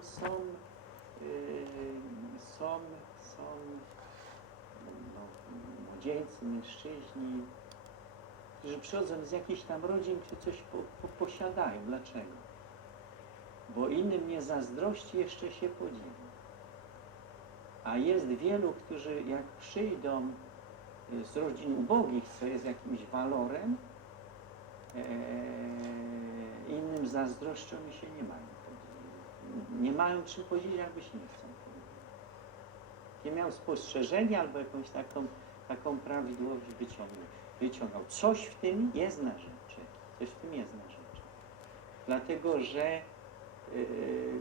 są, yy, są, są no, młodzieńcy, mężczyźni, którzy przychodzą z jakichś tam rodzin, czy coś po, po, posiadają. Dlaczego? Bo innym nie zazdrości, jeszcze się podzieli. A jest wielu, którzy jak przyjdą y, z rodzin ubogich, co jest jakimś walorem, e, innym zazdroszczą i się nie mają. Nie mają czym podzielić, albo się nie chcą. Nie miał spostrzeżenia albo jakąś taką, taką prawidłowość wyciągnął. wyciągnął. Coś w tym jest na rzeczy. Coś w tym jest na rzeczy. Dlatego, że yy,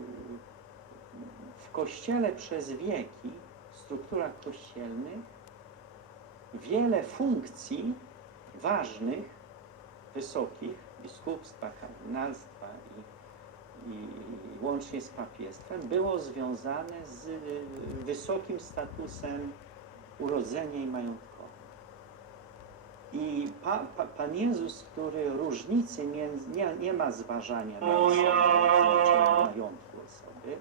w Kościele przez wieki, w strukturach kościelnych, wiele funkcji ważnych, wysokich, biskupstwa, kardynalstwa i, i łącznie z papiestwem, było związane z y, wysokim statusem urodzenia i majątkowym. I pa, pa, Pan Jezus, który różnicy między, nie, nie ma zważania na znaczenie majątku osoby,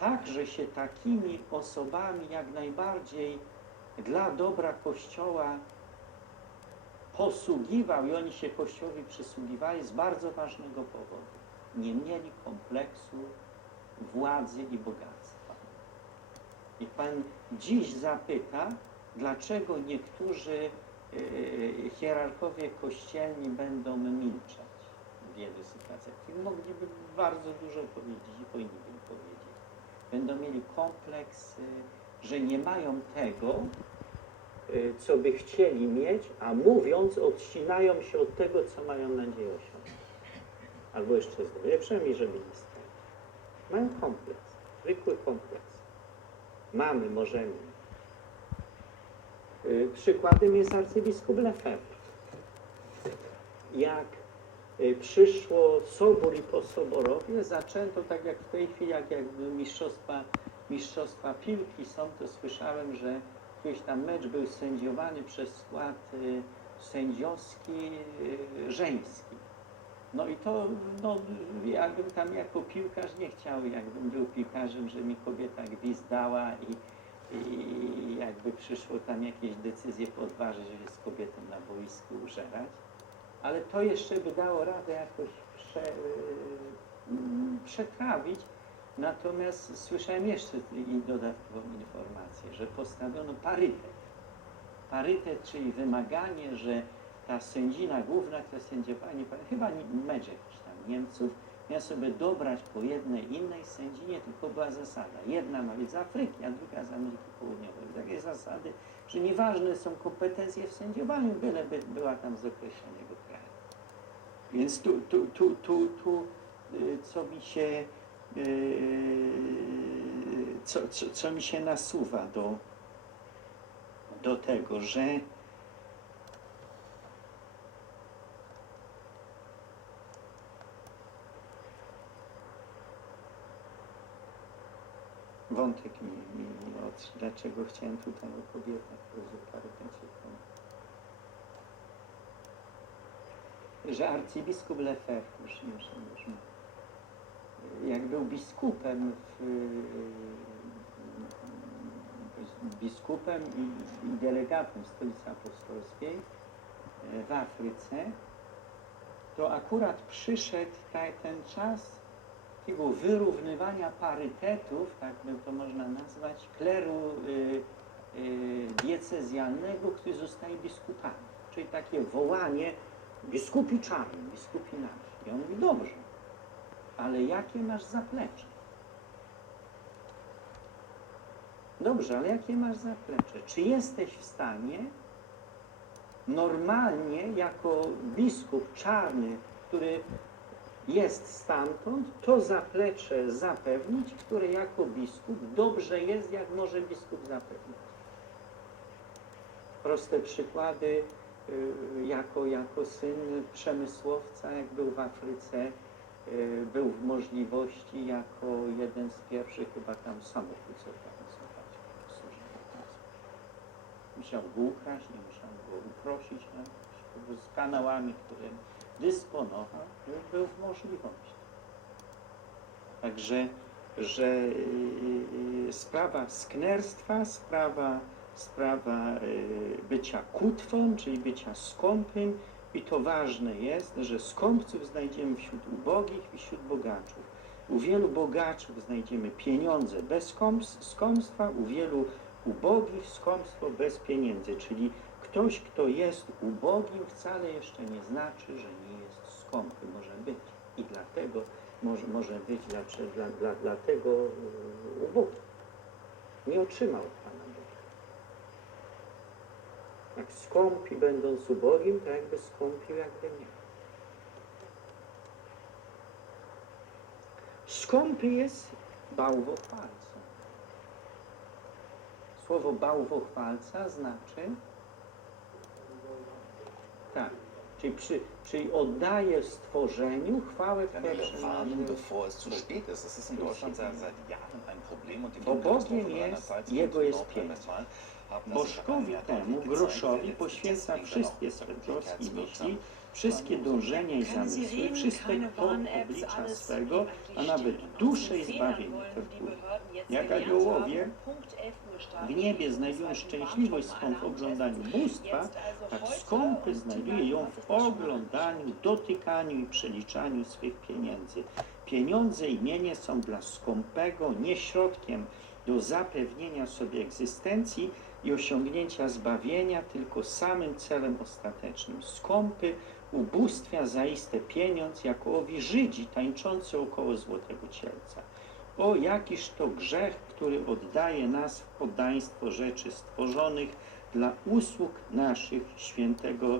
także się takimi osobami jak najbardziej dla dobra Kościoła posługiwał i oni się Kościołowi przysługiwali z bardzo ważnego powodu. Nie mieli kompleksu władzy i bogactwa. Niech Pan dziś zapyta, dlaczego niektórzy yy, hierarchowie kościelni będą milczeć w wielu sytuacjach. I mogliby bardzo dużo powiedzieć i powinni by powiedzieć. Będą mieli kompleks, yy, że nie mają tego, yy, co by chcieli mieć, a mówiąc odcinają się od tego, co mają nadzieję osiągnąć. Albo jeszcze z lepszymi, stać. Mają kompleks, zwykły kompleks. Mamy, możemy. Y, Przykładem jest arcybiskup Lefebvre. Jak y, przyszło sobór i po soborowie, zaczęto tak jak w tej chwili, jak, jak były mistrzostwa, mistrzostwa piłki są, to słyszałem, że jakiś tam mecz był sędziowany przez skład y, sędziowski żeński. No i to, no, jakbym tam jako piłkarz nie chciał, jakbym był piłkarzem, że mi kobieta gwizdała i, i jakby przyszło tam jakieś decyzje podważyć, że z kobietą na boisku użerać. Ale to jeszcze by dało radę jakoś prze, mm, przetrawić. Natomiast słyszałem jeszcze i dodatkową informację, że postawiono parytet. Parytet, czyli wymaganie, że ta sędzina główna, sędziowanie, chyba nie- mecz jakiś tam Niemców, miał sobie dobrać po jednej innej sędzinie, tylko była zasada. Jedna ma być z Afryki, a druga z Ameryki Południowej. Takie zasady, że nieważne są kompetencje w sędziowaniu, byleby była tam z określonego kraju. Więc tu, tu, tu, tu, tu y, co mi się, y, co, co, co mi się nasuwa do, do tego, że wątek mi, mi, mi od, dlaczego chciałem tutaj o kobietach sekund. Że arcybiskup Lefebvre, już, już, już, jak był biskupem w, biskupem i, i delegatem Stolicy Apostolskiej e, w Afryce, to akurat przyszedł ten czas takiego wyrównywania parytetów, tak by to można nazwać, kleru y, y, diecezjalnego, który zostaje biskupami. Czyli takie wołanie biskupi czarni, biskupi nasi. I on mówi, dobrze, ale jakie masz zaplecze? Dobrze, ale jakie masz zaplecze? Czy jesteś w stanie normalnie jako biskup czarny, który jest stamtąd, to zaplecze zapewnić, które jako biskup dobrze jest, jak może biskup zapewnić. Proste przykłady, y, jako, jako syn przemysłowca, jak był w Afryce, y, był w możliwości jako jeden z pierwszych chyba tam samochód słuchać, Musiał go ukraść, nie musiał go uprosić, z kanałami, które dysponował, był w możliwości. Także, że y, y, sprawa sknerstwa, sprawa, sprawa y, bycia kutwą, czyli bycia skąpym i to ważne jest, że skąpców znajdziemy wśród ubogich i wśród bogaczów. U wielu bogaczów znajdziemy pieniądze bez skąps- skąpstwa, u wielu ubogich skąpstwo bez pieniędzy, czyli ktoś, kto jest ubogim wcale jeszcze nie znaczy, że nie jest skąpy. Może być i dlatego może, może być dla, dla, dla, dlatego yy, ubogi. Nie otrzymał od Pana Boga. Jak skąpi będąc ubogim, to jakby skąpił, jakby nie. Skąpy jest bałwochwalcą. Słowo bałwochwalca znaczy tak, czyli, przy, czyli oddaje stworzeniu chwałę, Warnung, przynależy bevor es zu spät ist. Das ist in Deutschland seit, seit Jahren ein Problem und die Bo Bogiem jest, Jego jest der Bożkowi temu, groszowi poświęca wszystkie swe troski i myśli, wszystkie dążenia i zamysły, po Warn-Apps, oblicza swego, a nawet duszę den i zbawienie jetzt Jak aniołowie haben. Punkt 11 Uhr starten W niebie znajdują szczęśliwość swą w oglądaniu bóstwa, tak skąpy znajduje ją w oglądaniu, dotykaniu i przeliczaniu swych pieniędzy. Pieniądze i mienie są dla skąpego nie środkiem do zapewnienia sobie egzystencji i osiągnięcia zbawienia, tylko samym celem ostatecznym. Skąpy ubóstwia zaiste pieniądz jako owi Żydzi tańczący około złotego cielca. O jakiż to grzech, który oddaje nas w poddaństwo rzeczy stworzonych dla usług naszych świętego,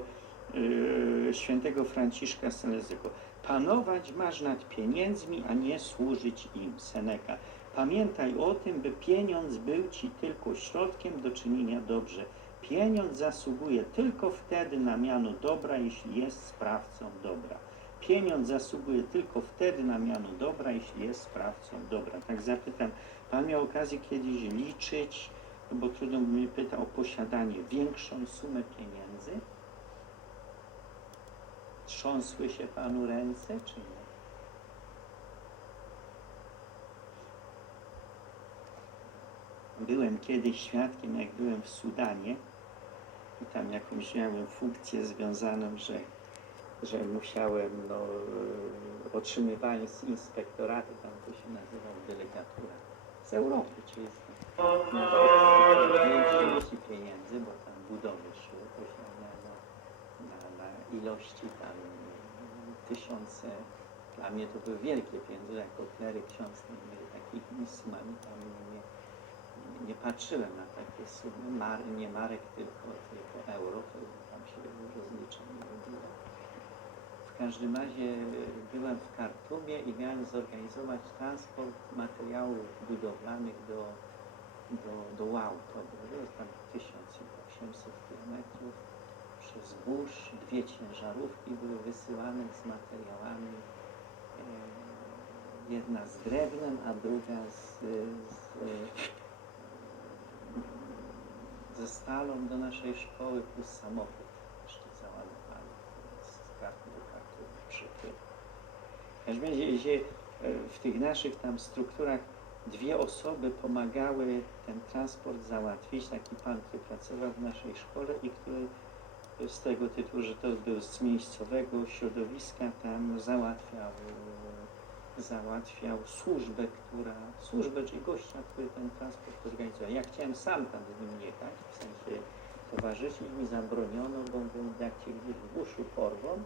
yy, świętego Franciszka Salezego. Panować masz nad pieniędzmi, a nie służyć im. Seneka. Pamiętaj o tym, by pieniądz był ci tylko środkiem do czynienia dobrze. Pieniądz zasługuje tylko wtedy na miano dobra, jeśli jest sprawcą dobra. Pieniądz zasługuje tylko wtedy na miano dobra, jeśli jest sprawcą dobra. Tak zapytam, Pan miał okazję kiedyś liczyć, no bo trudno by mnie pytał o posiadanie większą sumę pieniędzy? Trząsły się Panu ręce, czy nie? Byłem kiedyś świadkiem, jak byłem w Sudanie i tam jakąś miałem funkcję związaną, że, że musiałem, no, e, otrzymywając z inspektoratu, tam to się nazywa delegatura, z Europy, czyli z większej ilości pieniędzy, bo tam budowy szły, na, na, na, ilości tam tysiące, dla mnie to były wielkie pieniądze, jako kleryk ksiądz nie, takimi sumami tam nie, patrzyłem na takie sumy, mar, nie marek, tylko, tylko euro, tam się rozliczenie robiło. W każdym razie byłem w Kartumie i miałem zorganizować transport materiałów budowlanych do, do, do Łał. To było tam 1800 kilometrów przez burz. Dwie ciężarówki były wysyłane z materiałami. E, jedna z drewnem, a druga z, z, ze stalą do naszej szkoły plus samochód jeszcze załadowany z karty do karty przypływ. W każdym razie e, w tych naszych tam strukturach dwie osoby pomagały ten transport załatwić. Taki pan, który pracował w naszej szkole i który z tego tytułu, że to był z miejscowego środowiska, tam załatwiał, załatwiał służbę, która, służbę, czyli gościa, który ten transport organizował. Ja chciałem sam tam z nim jechać, w sensie towarzyszyć, mi zabroniono, bo mówią, jak cię gdzieś w buszu porwą,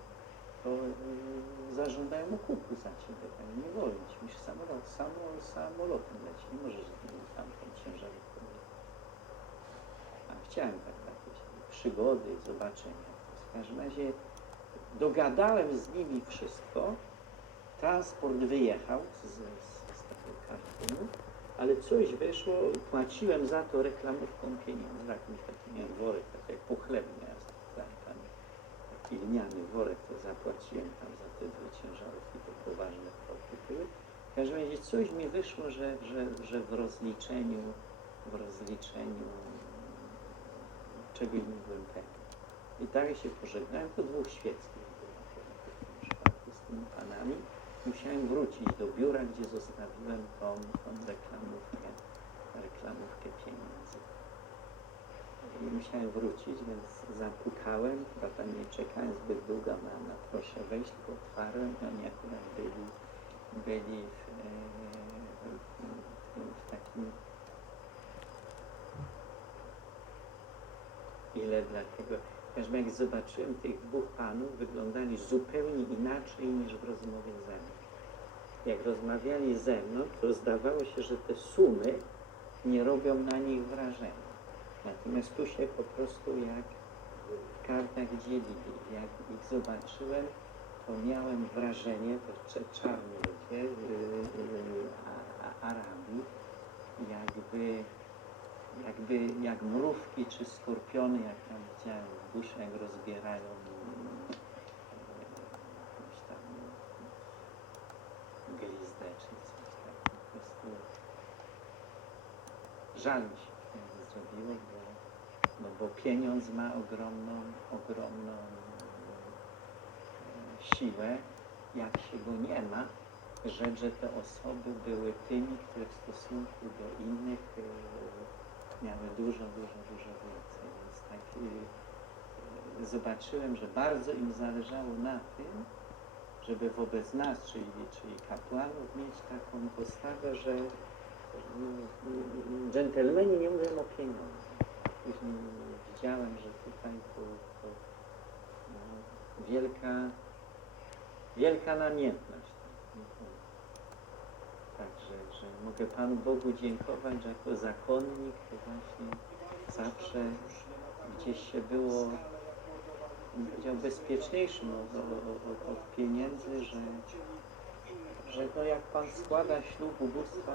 to yy, zażądają okupu za ciebie, tak nie wolno ci. Musisz samolot, samo, samolotem lecieć, nie możesz z nim tam tą ciężarówką. A chciałem tak jakieś przygody, zobaczenia. W każdym razie dogadałem z nimi wszystko. Transport wyjechał z, z, z tego kartonu, ale coś wyszło, płaciłem za to reklamówką pieniędzy, jakimś taki miałem worek, tak jak pochlebny, tam, taki lniany worek, to zapłaciłem tam za te dwie ciężarówki, to poważne kwoty były. W każdym razie coś mi wyszło, że, że, że w rozliczeniu, w rozliczeniu czegoś nie byłem pewien. I tak się pożegnałem, to dwóch świeckich było w tym z tymi panami. Musiałem wrócić do biura, gdzie zostawiłem tą, tą reklamówkę, reklamówkę pieniędzy. I musiałem wrócić, więc zapukałem, chyba tam nie czekałem zbyt długo na, na proszę wejść, tylko otwarłem oni akurat byli, byli w, e, w, w takim ile dlatego. Każdym jak zobaczyłem tych dwóch panów, wyglądali zupełnie inaczej niż w rozmowie ze mną. Jak rozmawiali ze mną, to zdawało się, że te sumy nie robią na nich wrażenia. Natomiast tu się po prostu jak w kartach dzielili. Jak ich zobaczyłem, to miałem wrażenie, to czarni ludzie, yy, yy, Arabi, jakby jakby jak mrówki czy skorpiony, jak tam widziałem w buszy, jak rozbierają e, jakąś tam glizdę czy coś tak. Po prostu żal mi się wtedy zrobiło, bo, no bo pieniądz ma ogromną, ogromną e, siłę, jak się go nie ma, rzecz, że te osoby były tymi, które w stosunku do innych e, miały dużo, dużo, dużo więcej. Więc tak y, zobaczyłem, że bardzo im zależało na tym, żeby wobec nas, czyli, czyli kapłanów, mieć taką postawę, że y, dżentelmeni nie mówią o pieniądzach. Później widziałem, że tutaj to, to no, wielka, wielka namiętność. Także, że mogę Panu Bogu dziękować, że jako zakonnik to właśnie zawsze gdzieś się było, powiedział, bezpieczniejszym od, od, od pieniędzy, że, że no jak Pan składa ślub ubóstwa,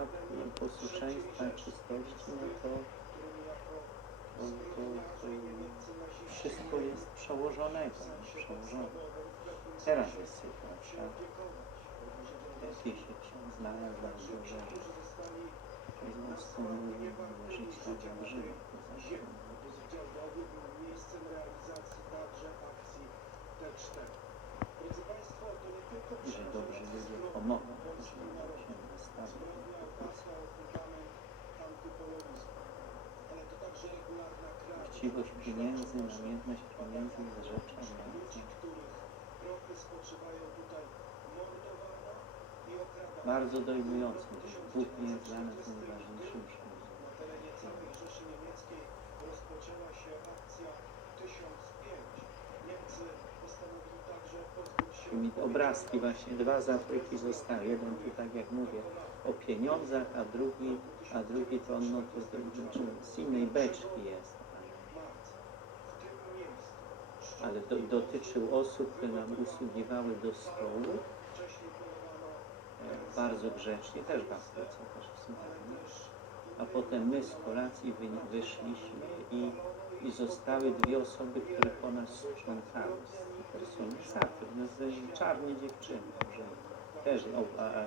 posłuszeństwa, czystości, no to, to, to, to wszystko jest przełożonego, no, przełożone. Teraz jest sytuacja, lepiej się ksiądz znalazł, dlatego że z mocą żyć tak jak żyje. Obozy działdowy był miejscem realizacji także akcji T4. Drodzy Państwo, to nie tylko że przemoc ludzie pomogą, żeby narodu. się nastawić. Zbrodnia oparta o fundament antypolonizmu, ale to także regularna kradzież. Chciwość pieniędzy, namiętność pieniędzy jest rzeczą których prochy spoczywają tutaj, mordowano bardzo dojmującą. Bóg jest dla nas najważniejszym człowiekiem. Na terenie całej Rzeszy Niemieckiej rozpoczęła się akcja 1005. Niemcy postanowili także pozbyć się... Tu mi obrazki właśnie, dwa z Afryki zostały. Jeden tu, tak jak mówię, o pieniądzach, a drugi, a drugi to on, no to, to, to z innej beczki jest. Ale do, dotyczył osób, które nam usługiwały do stołu. Bardzo grzecznie, też w Afryce, też w A potem my z kolacji wy, wyszliśmy i, i zostały dwie osoby, które po nas sprzątały z personalizator, no z czarne dziewczyny, że też, a, a,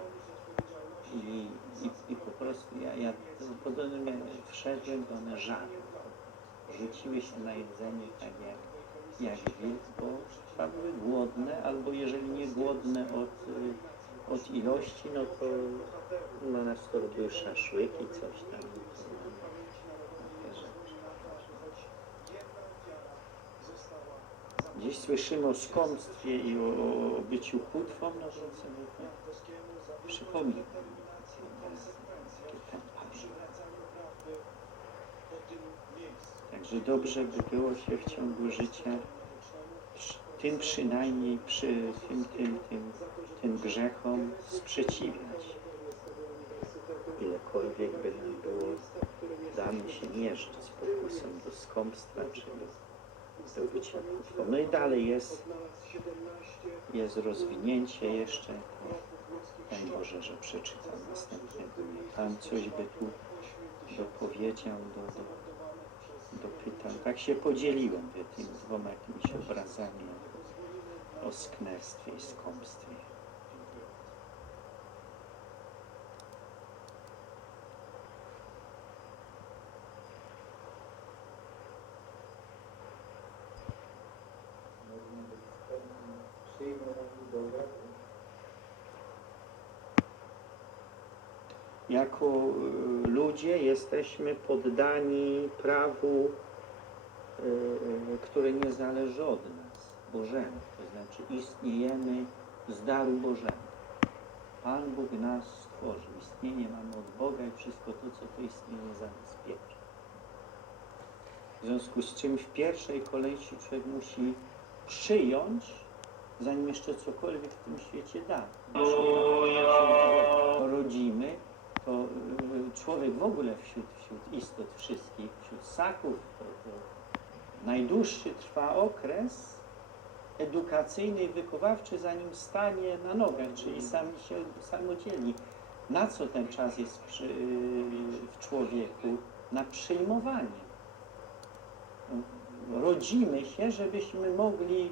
i, i, i po prostu ja, ja miałem, wszedłem, to one żarły. Rzuciły się na jedzenie tak jak, jak wilk, bo były głodne, albo jeżeli nie głodne od, y, od ilości, no to no, na stole były szaszłyki, coś tam. Dziś słyszymy o skąpstwie i o, o, byciu kłótwą, no więc sobie to. Także dobrze by było się w ciągu życia tym przynajmniej przy tym, tym, tym, tym grzechom sprzeciwiać. Ilekolwiek by nam było dane się mierzyć z pokusą do skąpstwa czy do, do bycia kłótwą. No i dalej jest, jest rozwinięcie jeszcze. Daj Boże, że przeczytam następnego. Pan coś by tu dopowiedział, do, do, dopytał. Tak się podzieliłem tymi dwoma jakimiś obrazami o, sknerstwie i skąpstwie. Jako y, ludzie jesteśmy poddani prawu, y, y, które nie zależy od nas, Bożemu. To znaczy istniejemy z daru Bożego. Pan Bóg nas stworzył. Istnienie mamy od Boga i wszystko to, co to istnienie zabezpiecza. W związku z czym w pierwszej kolejności człowiek musi przyjąć, zanim jeszcze cokolwiek w tym świecie da. Się rodzimy, to y, człowiek w ogóle wśród, wśród istot wszystkich, wśród ssaków, to, to najdłuższy trwa okres edukacyjny i wychowawczy, zanim stanie na nogach, czyli sami się samodzielni. Na co ten czas jest przy, w człowieku? Na przyjmowanie. Rodzimy się, żebyśmy mogli